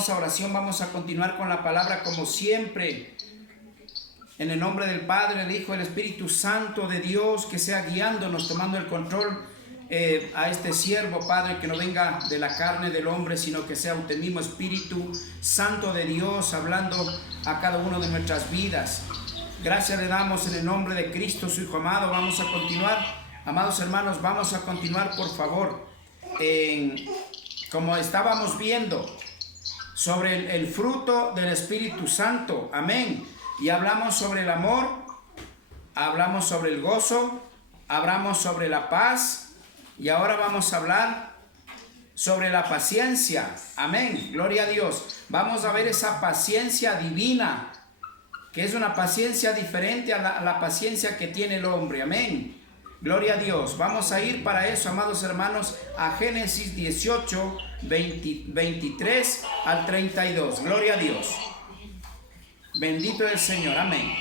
hermosa oración vamos a continuar con la palabra como siempre. En el nombre del Padre, del Hijo, del Espíritu Santo de Dios, que sea guiándonos, tomando el control a este siervo, Padre, que no venga de la carne del hombre, sino que sea usted mismo Espíritu Santo de Dios, hablando a cada uno de nuestras vidas. Gracias le damos en el nombre de Cristo, su Hijo amado. Vamos a continuar, amados hermanos, vamos a continuar, por favor, como estábamos viendo, sobre el fruto del Espíritu Santo. Amén. Y hablamos sobre el amor, hablamos sobre el gozo, hablamos sobre la paz, y ahora vamos a hablar sobre la paciencia. Amén, gloria a Dios. Vamos a ver esa paciencia divina, que es una paciencia diferente a la paciencia que tiene el hombre. Amén, gloria a Dios. Vamos a ir para eso, amados hermanos, a Génesis 18, 23 al 32. Gloria a Dios. Bendito es el Señor, amén.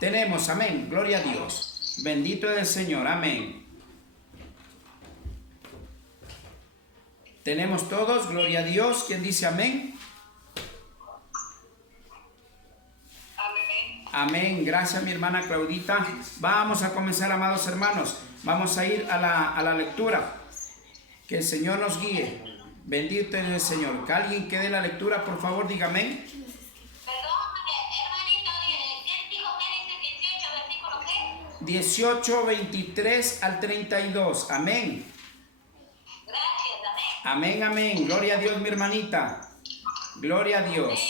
Tenemos, amén, gloria a Dios. Bendito es el Señor, amén. Tenemos todos, gloria a Dios. ¿Quién dice amén? Amén. Amén, gracias mi hermana Claudita. Vamos a comenzar, amados hermanos. Vamos a ir a la lectura. Que el Señor nos guíe. Bendito es el Señor. Que alguien que dé la lectura, por favor, diga amén. Perdón, hermanito, ¿quién dijo Génesis 18, versículo qué? 18, 23 al 32. Amén. Gracias, Amén, amén. amén. Gloria a Dios, mi hermanita. Gloria a Dios.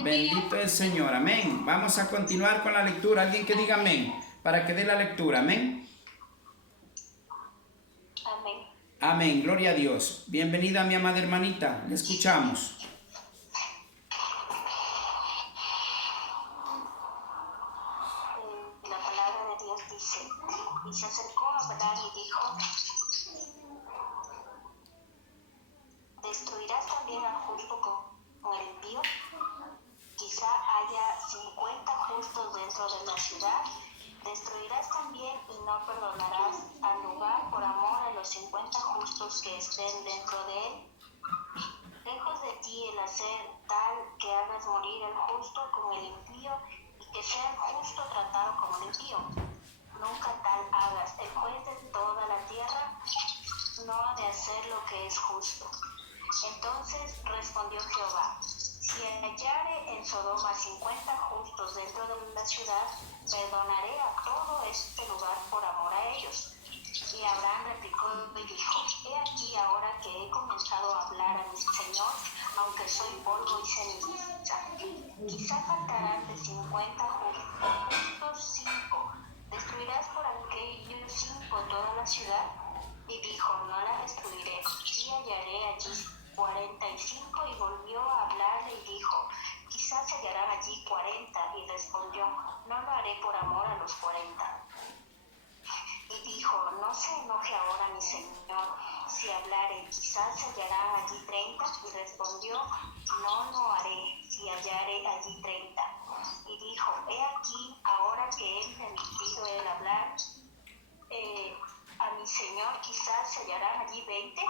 Bendito es el Señor. Amén. Vamos a continuar con la lectura. Alguien que diga amén, para que dé la lectura. Amén. Amén. Amén, gloria a Dios. Bienvenida mi amada hermanita, le escuchamos. La palabra de Dios dice, y se acercó a Abraham y dijo, ¿destruirás también al justo con el impío? Quizá haya 50 justos dentro de la ciudad. Destruirás también y no perdonarás al lugar por amor a los 50 justos que estén dentro de él. Lejos de ti el hacer tal que hagas morir el justo con el impío y que sea el justo tratado como el impío. Nunca tal hagas. El juez de toda la tierra no ha de hacer lo que es justo. Entonces respondió Jehová, si hallare en Sodoma 50 justos dentro de la ciudad, perdonaré a todo este lugar por amor a ellos. Y Abraham replicó y dijo, he aquí ahora que he comenzado a hablar a mi Señor, aunque soy polvo y ceniza. Quizá faltarán de 50 justos 5. ¿Destruirás por aquellos 5 toda la ciudad? Y dijo, no la destruiré, y hallaré allí 45, y volvió a hablarle y dijo, quizás se hallarán allí 40, y respondió, no lo haré por amor a los 40. Y dijo, no se enoje ahora mi Señor, si hablare, quizás se hallarán allí 30, y respondió, no lo haré, si hallare allí 30. Y dijo, he aquí, ahora que he permitido el hablar a mi Señor, quizás se hallarán allí 20,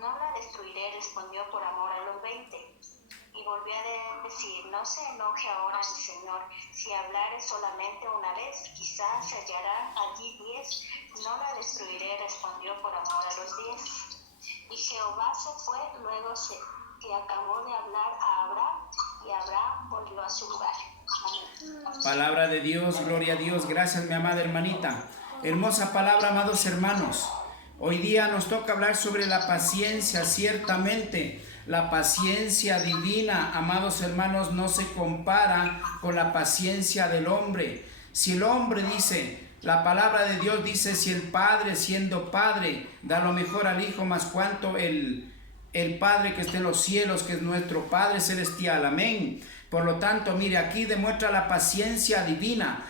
no la destruiré, respondió por amor a los 20. Y volvió a decir, no se enoje ahora mi Señor, si hablare solamente una vez, quizás se hallarán allí 10, no la destruiré, respondió por amor a los 10. Y Jehová se fue luego que acabó de hablar a Abraham, y Abraham volvió a su lugar. Amén. Palabra de Dios, gloria a Dios. Gracias mi amada hermanita. Hermosa palabra, amados hermanos. Hoy día nos toca hablar sobre la paciencia. Ciertamente la paciencia divina, amados hermanos, no se compara con la paciencia del hombre. Si el hombre dice, la palabra de Dios dice, si el Padre siendo Padre da lo mejor al Hijo, más cuanto el Padre que está en los cielos, que es nuestro Padre celestial. Amén. Por lo tanto, mire, aquí demuestra la paciencia divina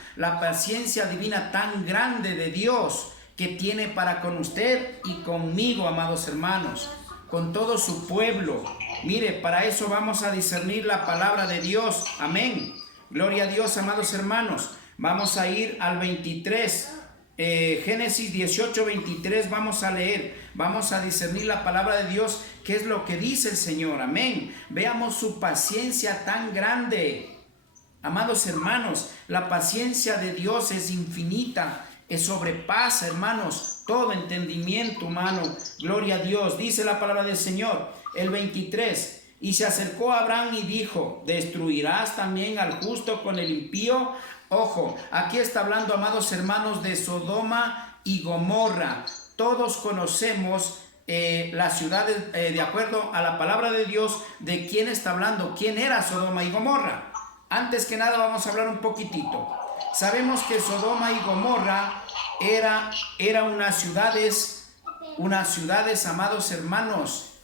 tan grande de Dios que tiene para con usted y conmigo, amados hermanos, con todo su pueblo. Mire, para eso vamos a discernir la palabra de Dios. Amén. Gloria a Dios, amados hermanos. Vamos a ir al 23. Génesis 18, 23 vamos a leer. Vamos a discernir la palabra de Dios, qué es lo que dice el Señor. Amén. Veamos su paciencia tan grande. Amados hermanos, la paciencia de Dios es infinita, sobrepasa, hermanos, todo entendimiento humano. Gloria a Dios. Dice la palabra del Señor, el 23. Y se acercó a Abraham y dijo, ¿destruirás también al justo con el impío? Ojo, aquí está hablando, amados hermanos, de Sodoma y Gomorra. Todos conocemos las ciudades, de acuerdo a la palabra de Dios, de quién está hablando, quién era Sodoma y Gomorra. Antes que nada vamos a hablar un poquitito. Sabemos que Sodoma y Gomorra era unas ciudades, amados hermanos,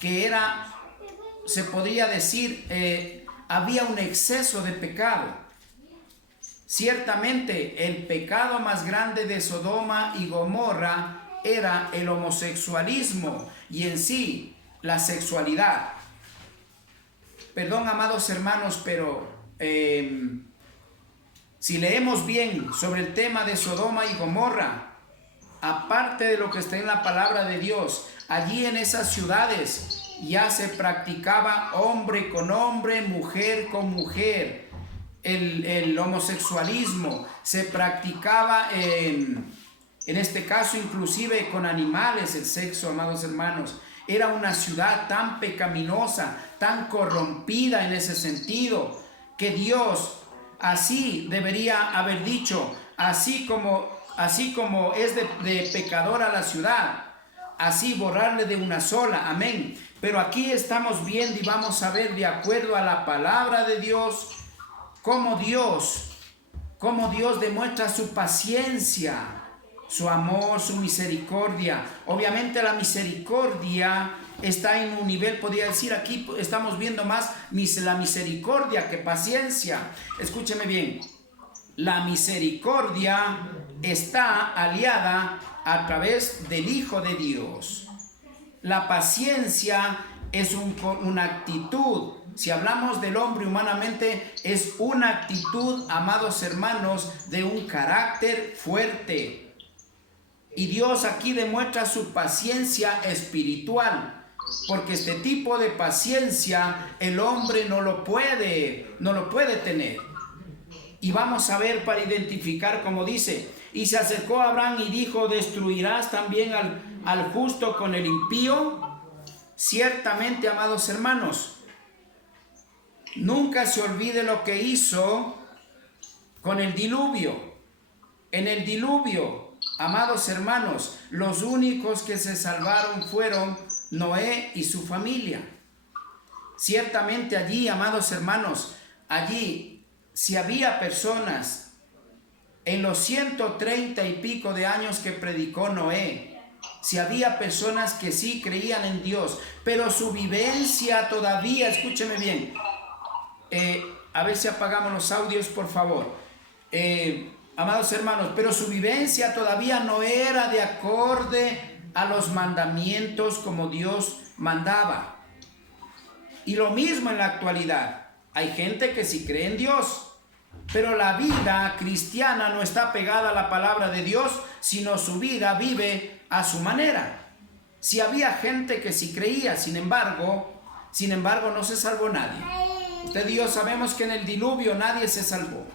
que se podría decir, había un exceso de pecado. Ciertamente el pecado más grande de Sodoma y Gomorra era el homosexualismo y en sí la sexualidad. Perdón, amados hermanos, pero si leemos bien sobre el tema de Sodoma y Gomorra, aparte de lo que está en la palabra de Dios, allí en esas ciudades ya se practicaba hombre con hombre, mujer con mujer. El homosexualismo se practicaba en este caso inclusive con animales, el sexo, amados hermanos. Era una ciudad tan pecaminosa, tan corrompida en ese sentido, que Dios así debería haber dicho, así como es de pecadora la ciudad, así borrarle de una sola. Amén. Pero aquí estamos viendo y vamos a ver, de acuerdo a la palabra de Dios, cómo Dios demuestra su paciencia, su amor, su misericordia. Obviamente la misericordia está en un nivel, podría decir, aquí estamos viendo más la misericordia que paciencia. Escúcheme bien, la misericordia está aliada a través del Hijo de Dios. La paciencia es una actitud. Si hablamos del hombre humanamente, es una actitud, amados hermanos, de un carácter fuerte. Y Dios aquí demuestra su paciencia espiritual, porque este tipo de paciencia el hombre no lo puede tener. Y vamos a ver para identificar, como dice, y se acercó a Abraham y dijo, ¿destruirás también al justo con el impío? Ciertamente, amados hermanos, nunca se olvide lo que hizo con el diluvio. En el diluvio, amados hermanos, los únicos que se salvaron fueron Noé y su familia. Ciertamente allí, amados hermanos, allí si había personas en los 130 y pico de años que predicó Noé, si había personas que sí creían en Dios, pero su vivencia todavía, escúcheme bien, a ver si apagamos los audios, por favor. Amados hermanos, pero su vivencia todavía no era de acorde a los mandamientos como Dios mandaba. Y lo mismo en la actualidad. Hay gente que sí cree en Dios, pero la vida cristiana no está pegada a la palabra de Dios, sino su vida vive a su manera. Si había gente que sí creía, sin embargo, no se salvó nadie. Usted y yo sabemos que en el diluvio nadie se salvó.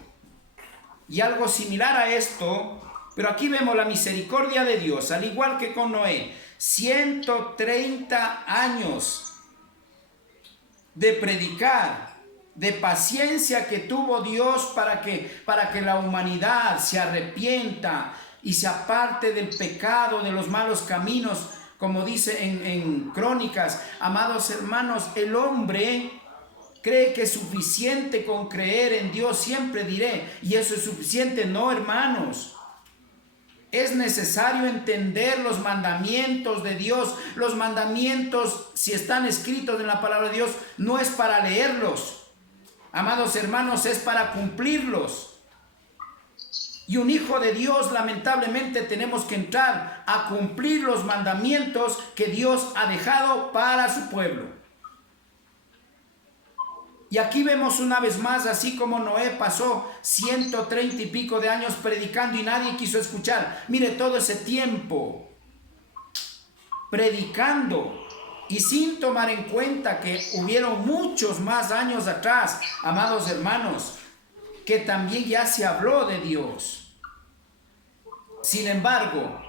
Y algo similar a esto, pero aquí vemos la misericordia de Dios, al igual que con Noé. 130 años de predicar, de paciencia que tuvo Dios para que la humanidad se arrepienta y se aparte del pecado, de los malos caminos, como dice en Crónicas. Amados hermanos, el hombre cree que es suficiente con creer en Dios, siempre diré, y eso es suficiente. No, hermanos. Es necesario entender los mandamientos de Dios. Los mandamientos, si están escritos en la palabra de Dios, no es para leerlos. Amados hermanos, es para cumplirlos. Y un hijo de Dios, lamentablemente, tenemos que entrar a cumplir los mandamientos que Dios ha dejado para su pueblo. Y aquí vemos una vez más, así como Noé pasó 130 y pico de años predicando y nadie quiso escuchar. Mire todo ese tiempo. predicando y sin tomar en cuenta que hubieron muchos más años atrás, amados hermanos, que también ya se habló de Dios. Sin embargo,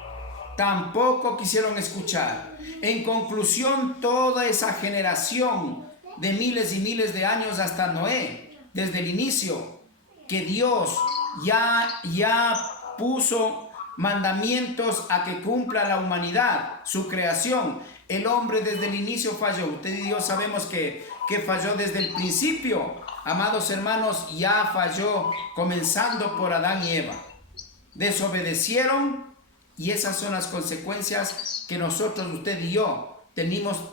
tampoco quisieron escuchar. En conclusión, toda esa generación de miles y miles de años hasta Noé, desde el inicio, que Dios ya puso mandamientos a que cumpla la humanidad, su creación. El hombre desde el inicio falló. Usted y yo sabemos que falló desde el principio. Amados hermanos, ya falló, comenzando por Adán y Eva. Desobedecieron y esas son las consecuencias que nosotros, usted y yo,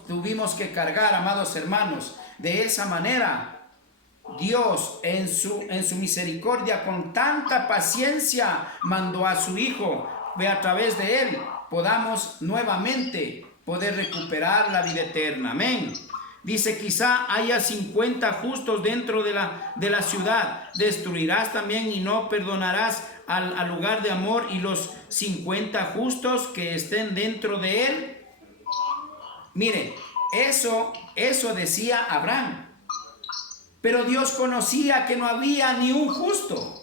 tuvimos que cargar, amados hermanos. De esa manera, Dios en su misericordia, con tanta paciencia, mandó a su Hijo, ve a través de Él, podamos nuevamente poder recuperar la vida eterna. Amén. Dice, quizá haya 50 justos dentro de la ciudad. Destruirás también y no perdonarás al lugar de amor y los 50 justos que estén dentro de él. Miren, eso decía Abraham. Pero Dios conocía que no había ni un justo.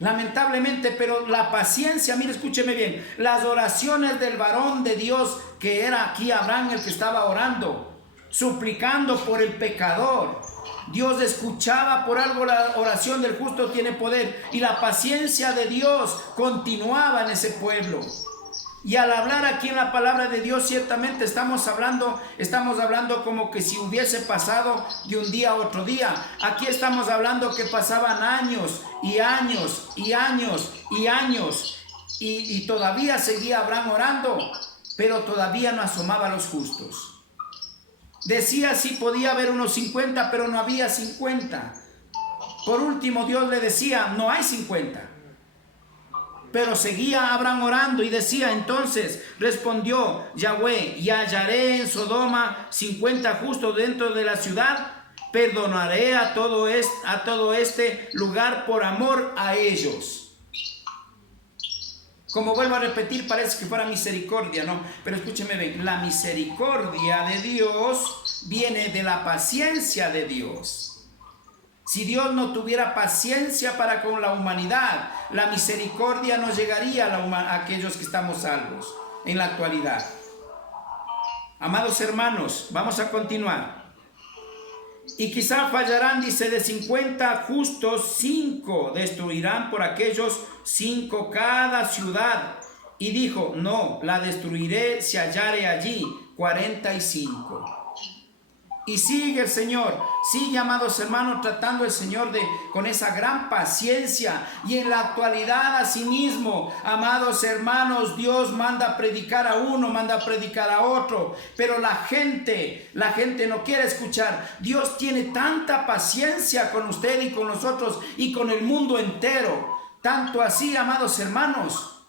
Lamentablemente, pero la paciencia, mire, escúcheme bien, las oraciones del varón de Dios, que era aquí Abraham el que estaba orando, suplicando por el pecador. Dios escuchaba, por algo la oración del justo tiene poder, y la paciencia de Dios continuaba en ese pueblo. Y al hablar aquí en la palabra de Dios, ciertamente estamos hablando como que si hubiese pasado de un día a otro día. Aquí estamos hablando que pasaban años y años y años y años, y todavía seguía Abraham orando, pero todavía no asomaba a los justos. Decía si podía haber unos 50, pero no había 50. Por último, Dios le decía, no hay 50. Pero seguía Abraham orando y decía, entonces respondió Yahweh, y hallaré en Sodoma 50 justos dentro de la ciudad, perdonaré a todo este lugar por amor a ellos. Como vuelvo a repetir, parece que fuera misericordia, ¿no? Pero escúcheme bien, la misericordia de Dios viene de la paciencia de Dios. Si Dios no tuviera paciencia para con la humanidad, la misericordia no llegaría a aquellos que estamos salvos en la actualidad. Amados hermanos, vamos a continuar. Y quizá fallarán, dice, de 50 justos, 5 destruirán por aquellos 5 cada ciudad. Y dijo, no, la destruiré si hallare allí 45. Y sigue el Señor, sigue, amados hermanos, tratando el Señor con esa gran paciencia. Y en la actualidad, asimismo, amados hermanos, Dios manda a predicar a uno, manda a predicar a otro, pero la gente no quiere escuchar. Dios tiene tanta paciencia con usted y con nosotros y con el mundo entero. Tanto así, amados hermanos,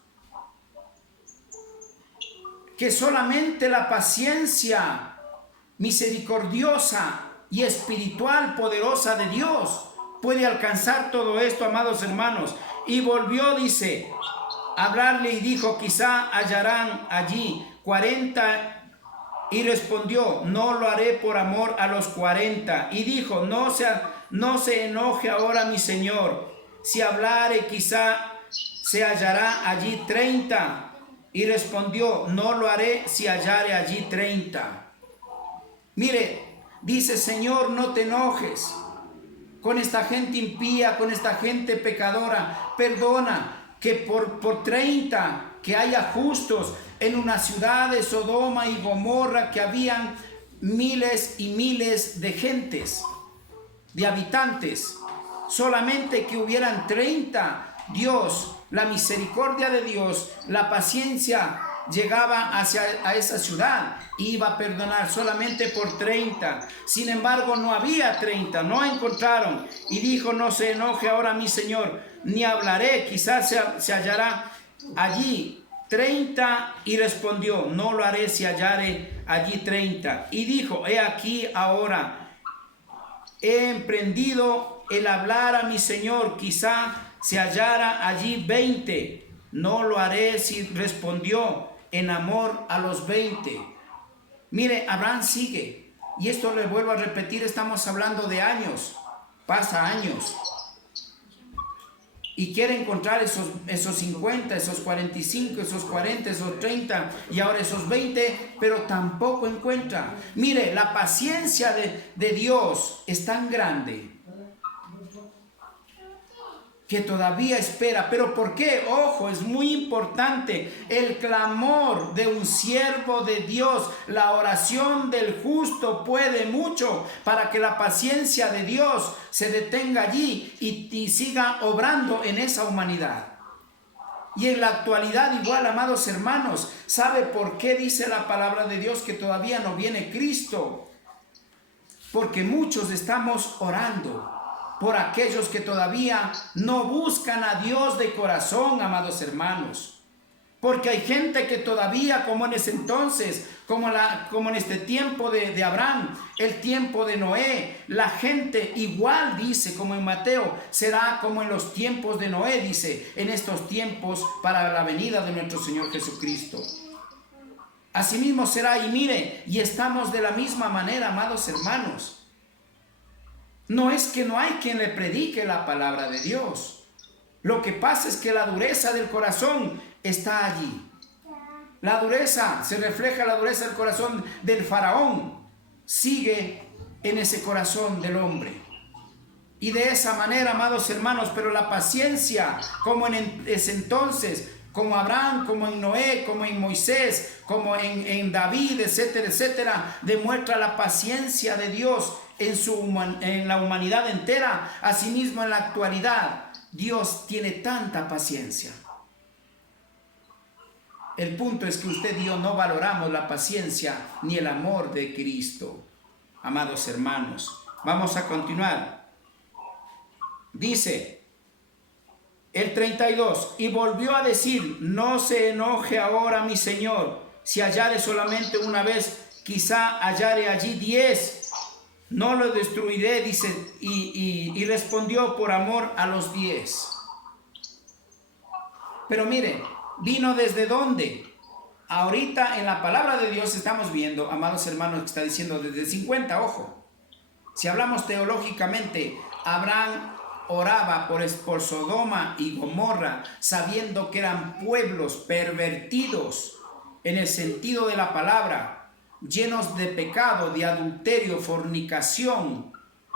que solamente la paciencia misericordiosa y espiritual poderosa de Dios puede alcanzar todo esto, amados hermanos. Y volvió, dice, a hablarle y dijo, quizá hallarán allí 40. Y respondió, no lo haré por amor a los 40. Y dijo, no se enoje ahora mi señor, si hablare quizá se hallará allí 30. Y respondió, no lo haré si hallare allí 30. Mire, dice, Señor, no te enojes con esta gente impía, con esta gente pecadora. Perdona que por 30 que haya justos en una ciudad de Sodoma y Gomorra, que habían miles y miles de gentes, de habitantes. Solamente que hubieran 30. Dios, la misericordia de Dios, la paciencia llegaba a esa ciudad, iba a perdonar solamente por 30. Sin embargo, no había 30, no encontraron. Y dijo, no se enoje ahora mi Señor, ni hablaré, quizás se hallará allí 30. Y respondió, no lo haré si hallare allí 30. Y dijo, he aquí ahora, he emprendido el hablar a mi Señor, quizá se hallara allí 20. No lo haré si respondió. en amor a los 20. Mire, Abraham sigue. Y esto le vuelvo a repetir, estamos hablando de años. Pasa años. Y quiere encontrar esos 50, esos 45, esos 40, esos 30 y ahora esos 20, pero tampoco encuentra. Mire, la paciencia de Dios es tan grande que todavía espera. ¿Pero por qué? Ojo, es muy importante. El clamor de un siervo de Dios, la oración del justo puede mucho para que la paciencia de Dios se detenga allí y siga obrando en esa humanidad. Y en la actualidad igual, amados hermanos, ¿sabe por qué dice la palabra de Dios que todavía no viene Cristo? Porque muchos estamos orando por aquellos que todavía no buscan a Dios de corazón, amados hermanos. Porque hay gente que todavía, como en ese entonces, como en este tiempo de Abraham, el tiempo de Noé, la gente igual dice, como en Mateo, será como en los tiempos de Noé, dice, en estos tiempos para la venida de nuestro Señor Jesucristo. Asimismo será, y mire, y estamos de la misma manera, amados hermanos. No es que no hay quien le predique la palabra de Dios. Lo que pasa es que la dureza del corazón está allí. La dureza, se refleja la dureza del corazón del faraón. Sigue en ese corazón del hombre. Y de esa manera, amados hermanos, pero la paciencia, como en ese entonces, como Abraham, como en Noé, como en Moisés, como en David, etcétera, etcétera, demuestra la paciencia de Dios en la humanidad entera. Asimismo, en la actualidad, Dios tiene tanta paciencia. El punto es que usted y yo no valoramos la paciencia ni el amor de Cristo. Amados hermanos, vamos a continuar. Dice el 32, y volvió a decir, no se enoje ahora mi Señor, si hallare solamente una vez, quizá hallare allí 10. No lo destruiré, dice, y respondió por amor a los 10. Pero mire, ¿vino desde dónde? Ahorita en la palabra de Dios estamos viendo, amados hermanos, que está diciendo desde 50, ojo. Si hablamos teológicamente, Abraham oraba por Sodoma y Gomorra, sabiendo que eran pueblos pervertidos en el sentido de la palabra, llenos de pecado, de adulterio, fornicación,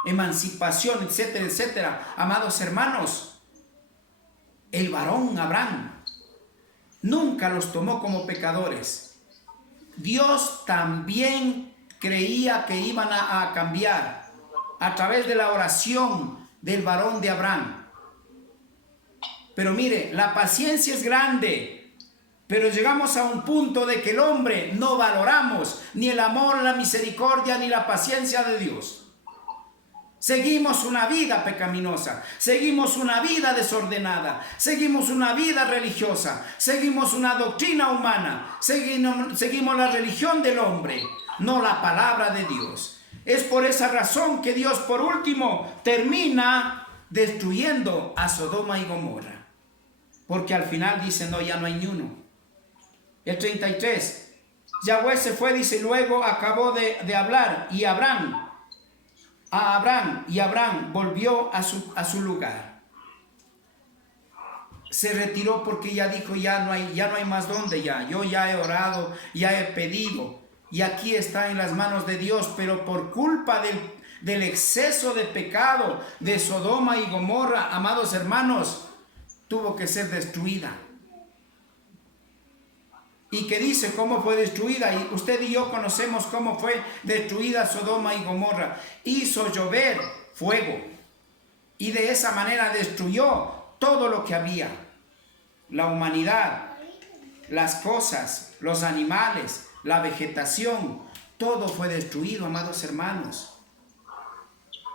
emancipación, etcétera, etcétera. Amados hermanos, el varón Abraham nunca los tomó como pecadores. Dios también creía que iban a cambiar a través de la oración del varón de Abraham. Pero mire, la paciencia es grande. Pero llegamos a un punto de que el hombre no valoramos ni el amor, la misericordia, ni la paciencia de Dios. Seguimos una vida pecaminosa, seguimos una vida desordenada, seguimos una vida religiosa, seguimos una doctrina humana, seguimos la religión del hombre, no la palabra de Dios. Es por esa razón que Dios por último termina destruyendo a Sodoma y Gomorra. Porque al final dice, no, ya no hay ni uno. El 33, Yahweh se fue, dice, luego acabó de hablar y Abraham volvió a su lugar. Se retiró porque ya dijo, ya no hay más donde ya. Yo ya he orado, ya he pedido y aquí está en las manos de Dios, pero por culpa del exceso de pecado de Sodoma y Gomorra, amados hermanos, tuvo que ser destruida. Y que dice cómo fue destruida, y usted y yo conocemos cómo fue destruida Sodoma y Gomorra. Hizo llover fuego y de esa manera destruyó todo lo que había. La humanidad, las cosas, los animales, la vegetación, todo fue destruido, amados hermanos.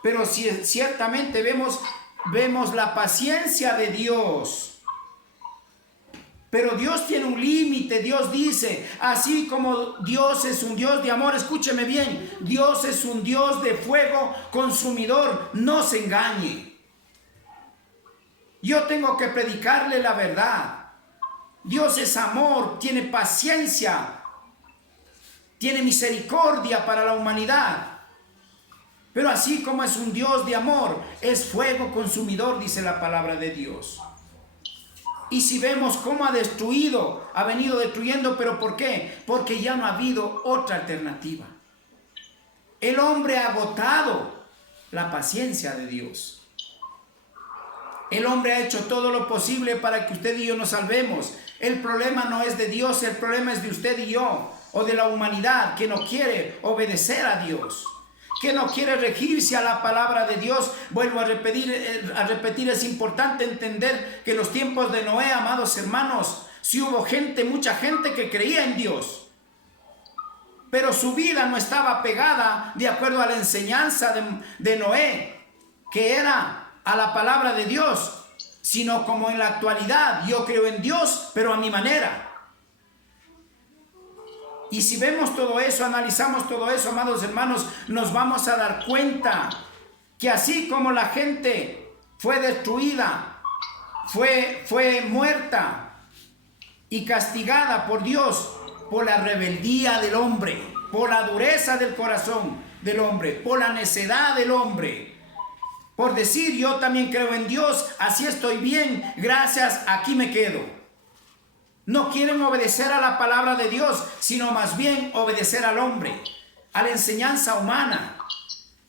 Pero si ciertamente vemos la paciencia de Dios. Pero Dios tiene un límite. Dios dice, así como Dios es un Dios de amor, escúcheme bien, Dios es un Dios de fuego consumidor, no se engañe. Yo tengo que predicarle la verdad. Dios es amor, tiene paciencia, tiene misericordia para la humanidad. Pero así como es un Dios de amor, es fuego consumidor, dice la palabra de Dios. Y si vemos cómo ha destruido, ha venido destruyendo, ¿pero por qué? Porque ya no ha habido otra alternativa. El hombre ha agotado la paciencia de Dios. El hombre ha hecho todo lo posible para que usted y yo nos salvemos. El problema no es de Dios, el problema es de usted y yo, o de la humanidad que no quiere obedecer a Dios, que no quiere regirse a la palabra de Dios. Vuelvo a repetir, es importante entender que en los tiempos de Noé, amados hermanos, sí hubo gente, mucha gente que creía en Dios, pero su vida no estaba pegada de acuerdo a la enseñanza de Noé, que era a la palabra de Dios, sino como en la actualidad: yo creo en Dios, pero a mi manera. Y si vemos todo eso, analizamos todo eso, amados hermanos, nos vamos a dar cuenta que así como la gente fue destruida, fue muerta y castigada por Dios por la rebeldía del hombre, por la dureza del corazón del hombre, por la necedad del hombre, por decir yo también creo en Dios, así estoy bien, gracias, aquí me quedo. No quieren obedecer a la palabra de Dios, sino más bien obedecer al hombre, a la enseñanza humana.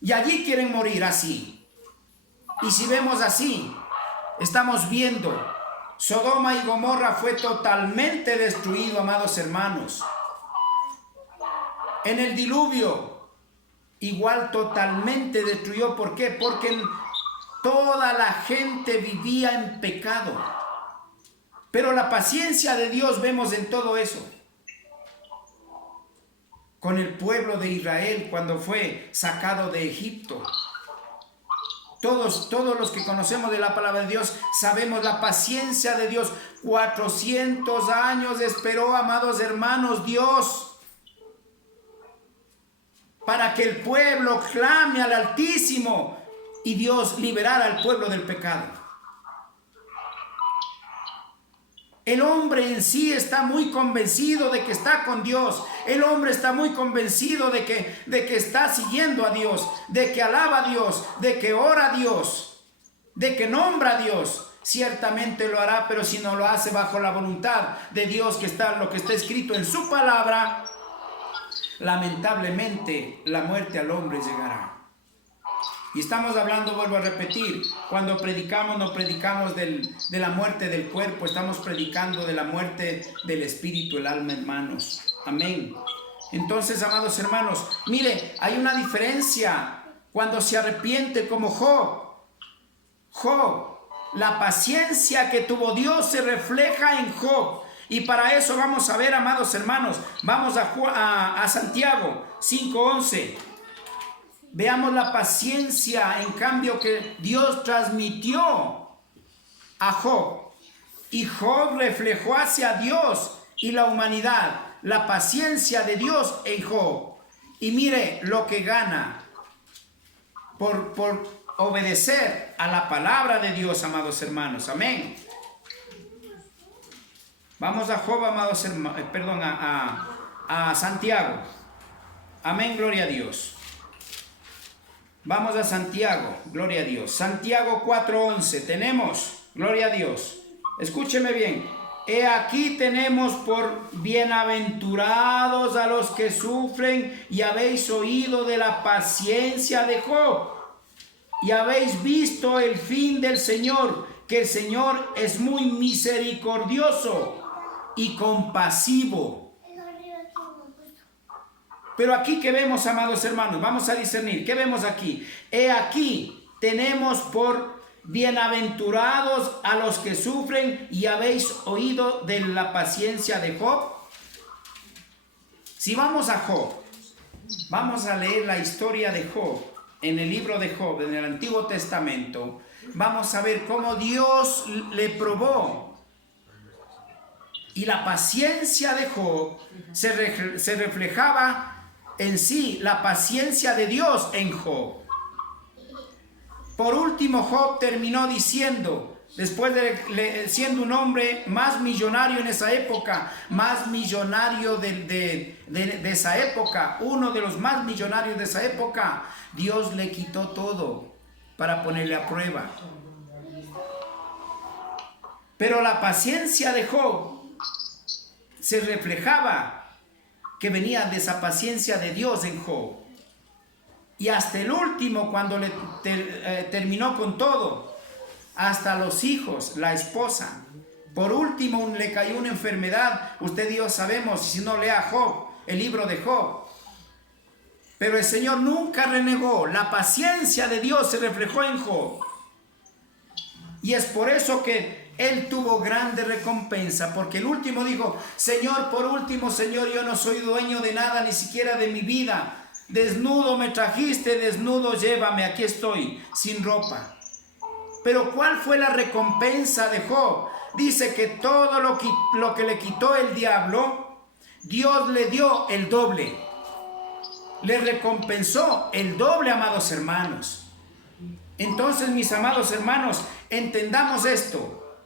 Y allí quieren morir así. Y si vemos así, estamos viendo, Sodoma y Gomorra fue totalmente destruido, amados hermanos. En el diluvio, igual totalmente destruyó. ¿Por qué? Porque toda la gente vivía en pecado. Pero la paciencia de Dios vemos en todo eso. Con el pueblo de Israel cuando fue sacado de Egipto. Todos los que conocemos de la palabra de Dios sabemos la paciencia de Dios. 400 años esperó, amados hermanos, Dios, para que el pueblo clame al Altísimo y Dios liberara al pueblo del pecado. El hombre en sí está muy convencido de que está con Dios. El hombre está muy convencido de que está siguiendo a Dios, de que alaba a Dios, de que ora a Dios, de que nombra a Dios. Ciertamente lo hará, pero si no lo hace bajo la voluntad de Dios, que está lo que está escrito en su palabra, lamentablemente la muerte al hombre llegará. Y estamos hablando, vuelvo a repetir, cuando predicamos, no predicamos de la muerte del cuerpo, estamos predicando de la muerte del espíritu, el alma, hermanos. Amén. Entonces, amados hermanos, mire, hay una diferencia cuando se arrepiente como Job. Job, la paciencia que tuvo Dios se refleja en Job. Y para eso vamos a ver, amados hermanos, vamos a Santiago 5:11. Veamos la paciencia, en cambio, que Dios transmitió a Job. Y Job reflejó hacia Dios y la humanidad la paciencia de Dios en Job. Y mire lo que gana por obedecer a la palabra de Dios, amados hermanos. Amén. Vamos a Job, amados hermanos, a Santiago. Amén, gloria a Dios. Vamos a Santiago, gloria a Dios. Santiago 4:11, tenemos, gloria a Dios. Escúcheme bien. He aquí tenemos por bienaventurados a los que sufren, y habéis oído de la paciencia de Job, y habéis visto el fin del Señor, que el Señor es muy misericordioso y compasivo. Pero aquí, ¿qué vemos, amados hermanos? Vamos a discernir. ¿Qué vemos aquí? He aquí, tenemos por bienaventurados a los que sufren, y habéis oído de la paciencia de Job. Si vamos a Job, vamos a leer la historia de Job en el libro de Job, en el Antiguo Testamento. Vamos a ver cómo Dios le probó. Y la paciencia de Job se reflejaba en sí, la paciencia de Dios en Job. Por último, Job terminó diciendo: Después de siendo un hombre más millonario en esa época, más millonario de esa época, uno de los más millonarios de esa época, Dios le quitó todo para ponerle a prueba. Pero la paciencia de Job se reflejaba que venía de esa paciencia de Dios en Job. Y hasta el último, cuando terminó con todo, hasta los hijos, la esposa. Por último, le cayó una enfermedad. Usted y yo sabemos, si no lea Job, el libro de Job. Pero el Señor nunca renegó. La paciencia de Dios se reflejó en Job. Y es por eso que él tuvo grande recompensa. Porque el último dijo, Señor, por último, Señor, yo no soy dueño de nada, ni siquiera de mi vida. Desnudo me trajiste, desnudo llévame, aquí estoy, sin ropa. Pero ¿cuál fue la recompensa de Job? Dice que todo lo que le quitó el diablo, Dios le dio el doble. Le recompensó el doble, amados hermanos. Entonces, mis amados hermanos, entendamos esto.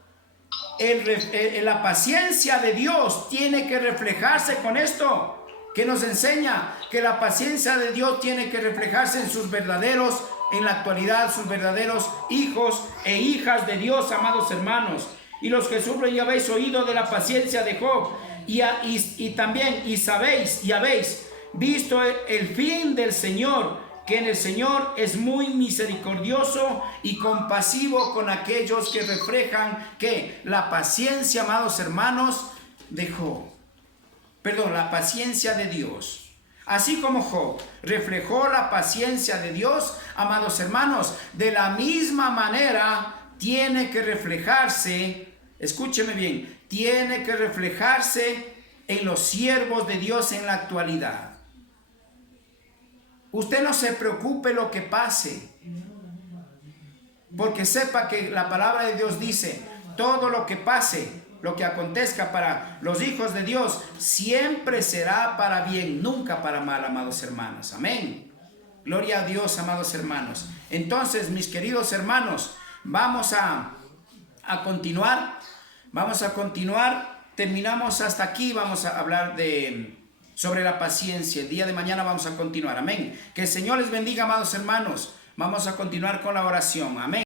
La paciencia de Dios tiene que reflejarse con esto, que nos enseña que la paciencia de Dios tiene que reflejarse en sus verdaderos, en la actualidad, sus verdaderos hijos e hijas de Dios, amados hermanos. Y los que sufren, ya habéis oído de la paciencia de Job, y también, y sabéis, y habéis visto el fin del Señor, que en el Señor es muy misericordioso y compasivo con aquellos que reflejan que la paciencia, amados hermanos, de Job. Perdón, la paciencia de Dios. Así como Job reflejó la paciencia de Dios, amados hermanos, de la misma manera tiene que reflejarse, escúcheme bien, tiene que reflejarse en los siervos de Dios en la actualidad. Usted no se preocupe lo que pase, porque sepa que la palabra de Dios dice, todo lo que pase, lo que acontezca para los hijos de Dios, siempre será para bien, nunca para mal, amados hermanos. Amén. Gloria a Dios, amados hermanos. Entonces, mis queridos hermanos, vamos a continuar. Vamos a continuar. Terminamos hasta aquí. Vamos a hablar sobre la paciencia. El día de mañana vamos a continuar. Amén. Que el Señor les bendiga, amados hermanos. Vamos a continuar con la oración. Amén.